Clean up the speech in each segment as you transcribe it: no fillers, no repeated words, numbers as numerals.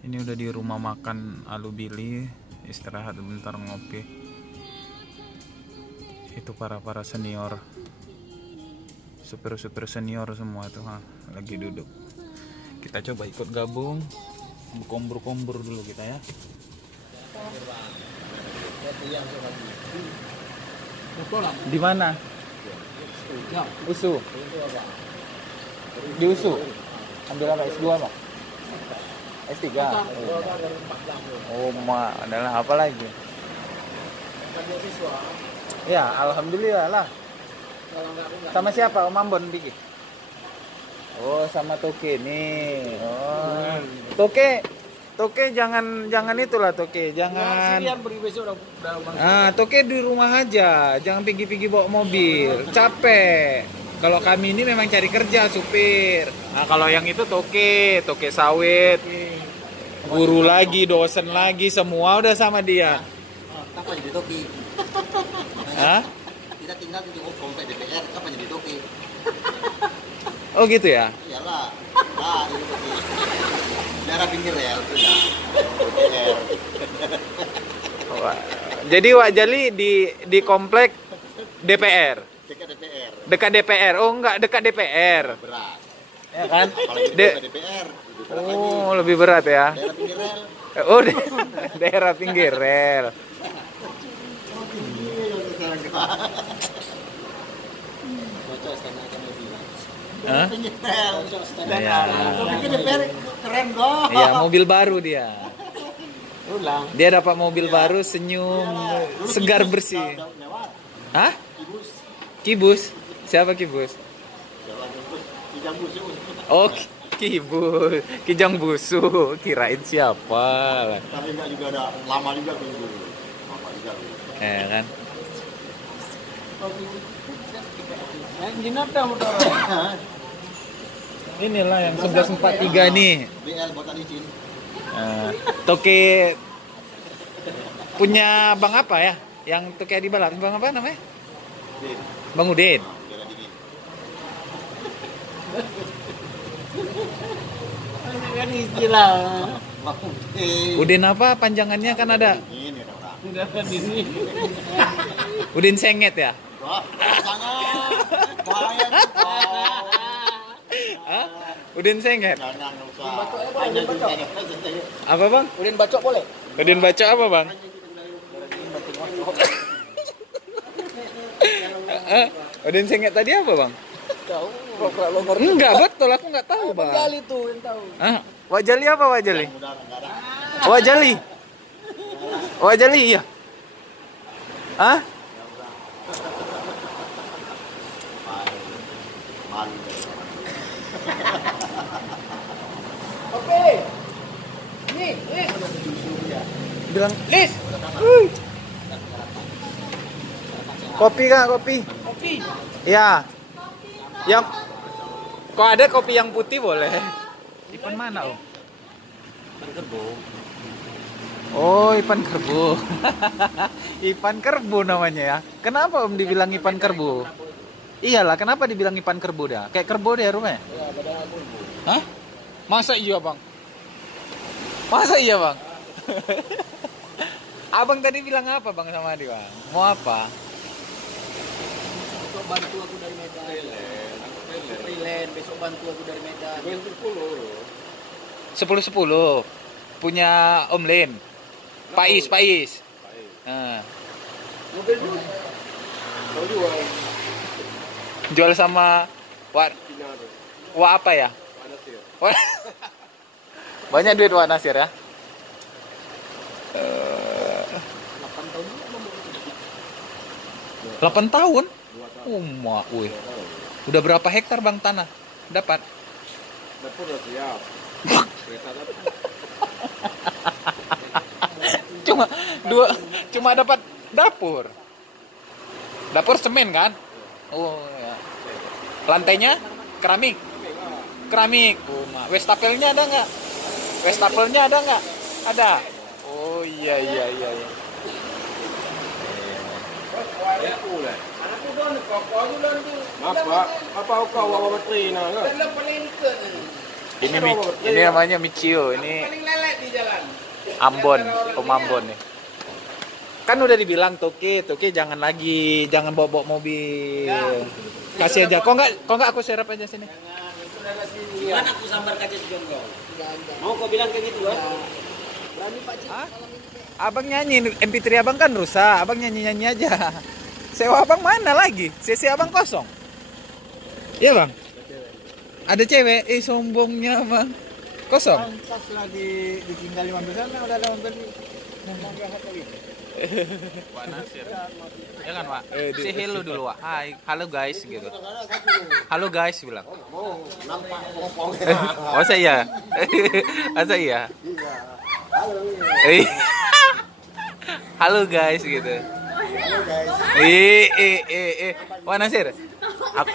Ini udah di rumah makan Alubili, istirahat bentar ngopi. Itu para senior, supir senior semua tuh lagi duduk. Kita coba ikut gabung, berkombur dulu kita ya. Di mana? USU. Di USU. Ambil apa? S2 apa? S3. Oh, adalah apa lagi? Ya, alhamdulillah lah. Sama siapa? Om Ambon bikin. Oh, sama Toke nih. Oh. Toke jangan itulah Toke, jangan. Toke di rumah aja, jangan pergi bawa mobil, capek. Kalau kami ini memang cari kerja supir. Nah, kalau yang itu Toke sawit, guru lagi, dosen lagi, semua udah sama dia. Kapan jadi Toke? Hah? Kita tinggal di komplek DPR, kapan jadi Toke? Oh gitu ya? Iyalah. Nah, ini Toke. Daerah pinggir rel sudah. DPR. Jadi Wak Jali di komplek DPR. Dekat DPR. Dekat DPR. Oh enggak, dekat DPR. Berat. Ya kan? Apalagi dekat DPR. Oh, lebih berat ya. Daerah pinggir rel. Oh, daerah pinggir rel. Hah? Pinggir rel. Ya. Pinggir DPR keren kok. Iya, mobil baru dia. Ulang. Dia dapat mobil baru, senyum, segar bersih. Hah? Kibus? Siapa Kibus? Oh, Kibus. Kijang Busu. Kirain siapa? Tapi enggak juga ada lama juga dulu. Lama juga. Kan? Inilah yang 1143 nih. BL buatan izin. Toke punya bang apa ya? Yang Toke di Balat, bang apa namanya? Bang Udin. Kan istilah. Udin apa panjangannya kan ada? Ini. Udin Senget ya? Wah, sangat bahaya juga. Hah? Udin Senget? Jangan usah. Apa bang? Udin bacok boleh? Udin baca apa bang? Udin Senget tadi apa bang? Tahu, lo ngerti. Enggak betul, aku nggak tahu bang. Kali tuh yang tahu. Wak Jali apa Wak Jali? Wak Jali? Wak Jali iya. Hah? Oke. Nih. Bilang, Lis. Kopi kak, kopi. Kopi. Ya. Yang kok ada kopi yang putih boleh. Ipan mana om? Ipan kerbau. Oh, ipan kerbau. Ipan kerbau namanya ya. Kenapa om dibilang ipan kerbau? Iyalah, kenapa dibilang ipan kerbau dah? Kayak kerbau deh rumahnya. Ya, badan abu. Hah? Masa iya bang? Masa iya bang? Abang tadi bilang apa bang sama dia bang? Mau apa? Besok bantu aku dari Medan. Freelance. Besok bantu aku dari Medan. 10-10 punya Om Len. Pais. Mobil dulu. Kau jual. Jual sama Wak apa ya? Banyak duit Wak Nasir ya? 8 tahun? Wih. Udah berapa hektar bang tanah? Dapat? Dapur udah siap. Cuma dapat dapur. Dapur semen kan? Oh ya. Lantainya keramik. Wastafel-nya ada nggak? Ada. Oh iya. Apa kau bawa baterai nak? Ini namanya Michio. Ini di jalan. Ambon, Ambon nih. Kan udah dibilang Toke jangan bawa mobil. Kasih aja. Kok enggak aku serap aja sini. Kan aku sambar kaca jonggol. Mau kau bilang kayak gitu kan? Berani Pak Cik. Abang nyanyi, MP3 abang kan rusak. Abang nyanyi aja. Sewa abang mana lagi? CC abang kosong. Iya bang. Ada cewek, sombongnya bang. Kosong. Pas lagi ditinggal 15 tahun udah ada mobil. Pak Nasir. Ya kan, Pak? Say hello dulu, Pak. Hai, halo guys gitu. Halo guys bilang. Mau nampak popong. Oh, saya. Masa iya? Halo. Halo guys gitu. Halo guys. Wah Nasir.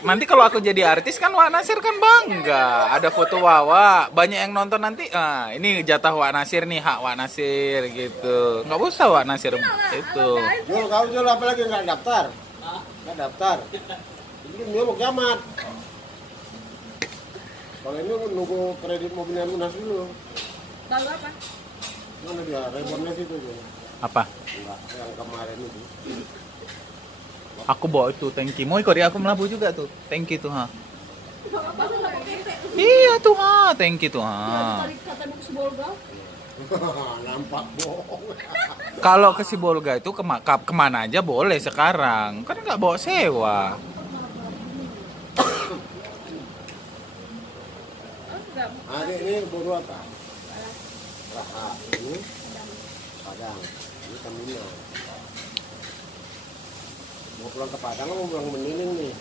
Nanti kalau aku jadi artis kan Wak Nasir kan bangga. Ada foto Wawa, banyak yang nonton nanti. Ini jatah Wak Nasir nih, hak Wak Nasir gitu. Nggak usah Wak Nasir itu. Jul, kau Jul apa lagi nggak daftar? Nggak daftar. Ini dia mau kiamat. Kalau ini nunggu kredit mobilnya lunas dulu. Lalu apa? Mana dia? Rebornya situ tuh. Apa? Enggak, yang kemarin itu. Aku bawa itu tangki. Mau ikut ya aku melabuh juga tuh. Tangki tuh ha. Apa sih nggak pakai tempe? Iya tuh ha, tangki tuh ha. Tarik kata buku Sibolga. Nampak bohong. Kalau ke Sibolga itu kemana aja boleh sekarang. Kan nggak bawa sewa. Enggak. Ini baru apa? Raha. Ini Padang. Ini Terminal. Mau pulang ke Padang mau pulang ke Meniling nih.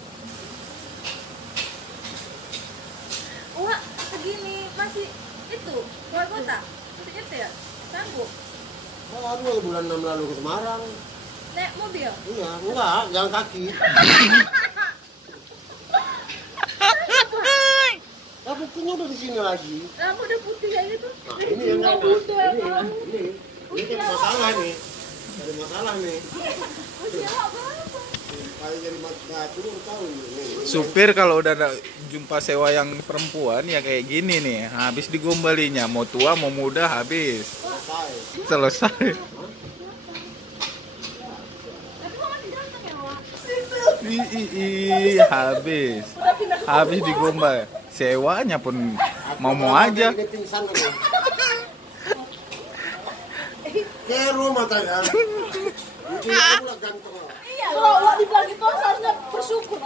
Wah, segini masih itu keluar kota. Masih nyetir. Sanggup. Aduh, bulan 6 lalu ke Semarang. Naik mobil. Iya, enggak, jalan kaki. Nah, buktinya udah di sini lagi. Kamu udah putih kayak gitu. Nah, ini yang Jiwa ada. muda Ini kamu. jadi masalah nih. Jadi masalah nih. Usia berapa? Kayak jadi masalah itu tahu ini. Supir kalau udah ada jumpa sewa yang perempuan ya kayak gini nih. Habis digombalinya, mau tua mau muda habis. Selesai. Tapi kok masih ganteng ya, Wak? Habis. Udah pindah ke Habis Papua. digombal. Sewanya pun mau aja. Ini pingsan kan. Ke rumah tanya. Ini pula ganteng. Iya, kalau dibilang gitu seharusnya bersyukur.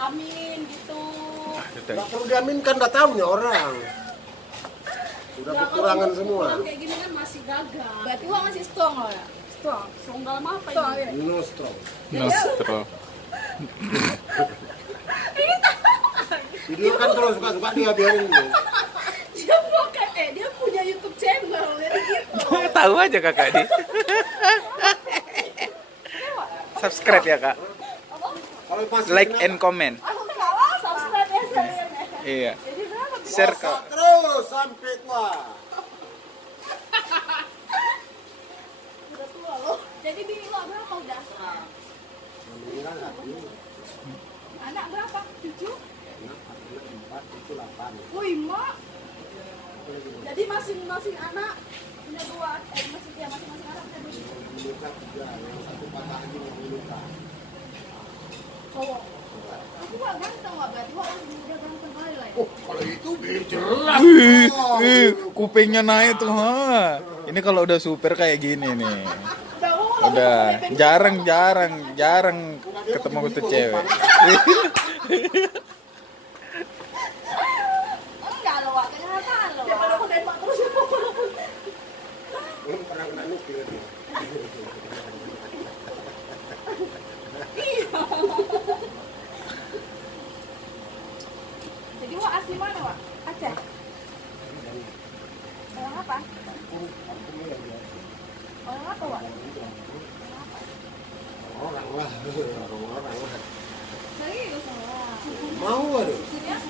Amin gitu. Enggak perlu diaminkan, udah tahu nih orang. Udah Nggak, kekurangan kalau semua. orang kayak gini kan masih gagal. Berarti Wak masih strong loh ya? Strong. Strong dalam apa ini? No strong. Nostro. Video kan kalau suka-suka dia biarin dulu. Dia bukan, dia punya YouTube channel dari gitu. Tahu aja kakak di. Subscribe ya kak. Kalau masih Like kena- and comment. Aku salah, subscribe ya sekalian ya. Iya. Jadi berapa? Share Puasa kak. terus sampai tua. Udah tua loh. Jadi bini lo berapa udah? Meninggal nggak dulu. Anak berapa? Cucu? Anak 4 itu 8. Wih, mak. Jadi masing-masing anak punya dua, masing-masing anak punya dua cucu. Menikah 3, yang satu patah lagi yang menikah. Cowok. Aku gak ganteng Wak, berarti Wak masih muda ganteng kali lah ya. Oh, kalau itu jelas. Kupingnya naik tuh ha. Ini kalau udah super kayak gini nih. Udah Jarang ketemu tuh cewek. enggak loh Wak, kenyataan loh. Daripada aku nembak terus ya walaupun. Belum pernah kena nuklir. Jadi Wak asli mana Wak? Aceh? Orang apa? Orang apa Wak? Orang lah. Serius Wak? Mau aduh. Serius?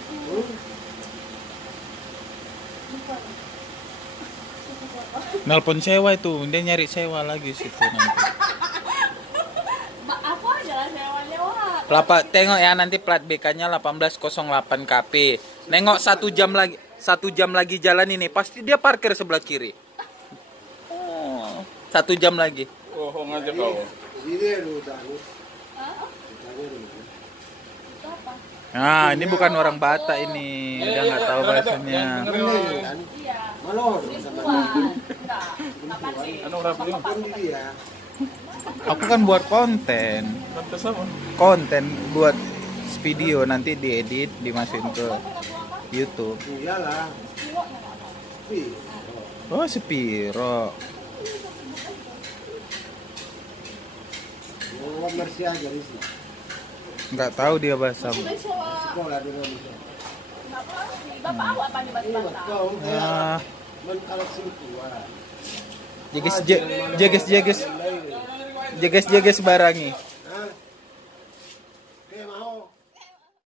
Nelpon sewa itu, dia nyari sewa lagi situ nanti. Aku aja lah sewanya Wak. Tengok ya nanti plat BK-nya 1808 KP. Nengok 1 jam lagi jalan ini pasti dia parkir sebelah kiri. 1 jam lagi. Bohong aja kau. Nah, ini bukan orang Batak ini. Dia nggak tahu bahasanya. Iya. Enggak pandai. Anu berapa ini? Aku kan buat konten. Lantas apa? Konten buat video nanti diedit, dimasukin ke YouTube. Iyalah. Oh, sepiro. Orang Mersi aja di sini. Nggak tahu dia bahasa. Sekolah di Indonesia. Bapak awak pandai bahasa Iya, Batak. kau Ah, kalau selingkuhan. jeges jeges jeges jeges jeges barangi.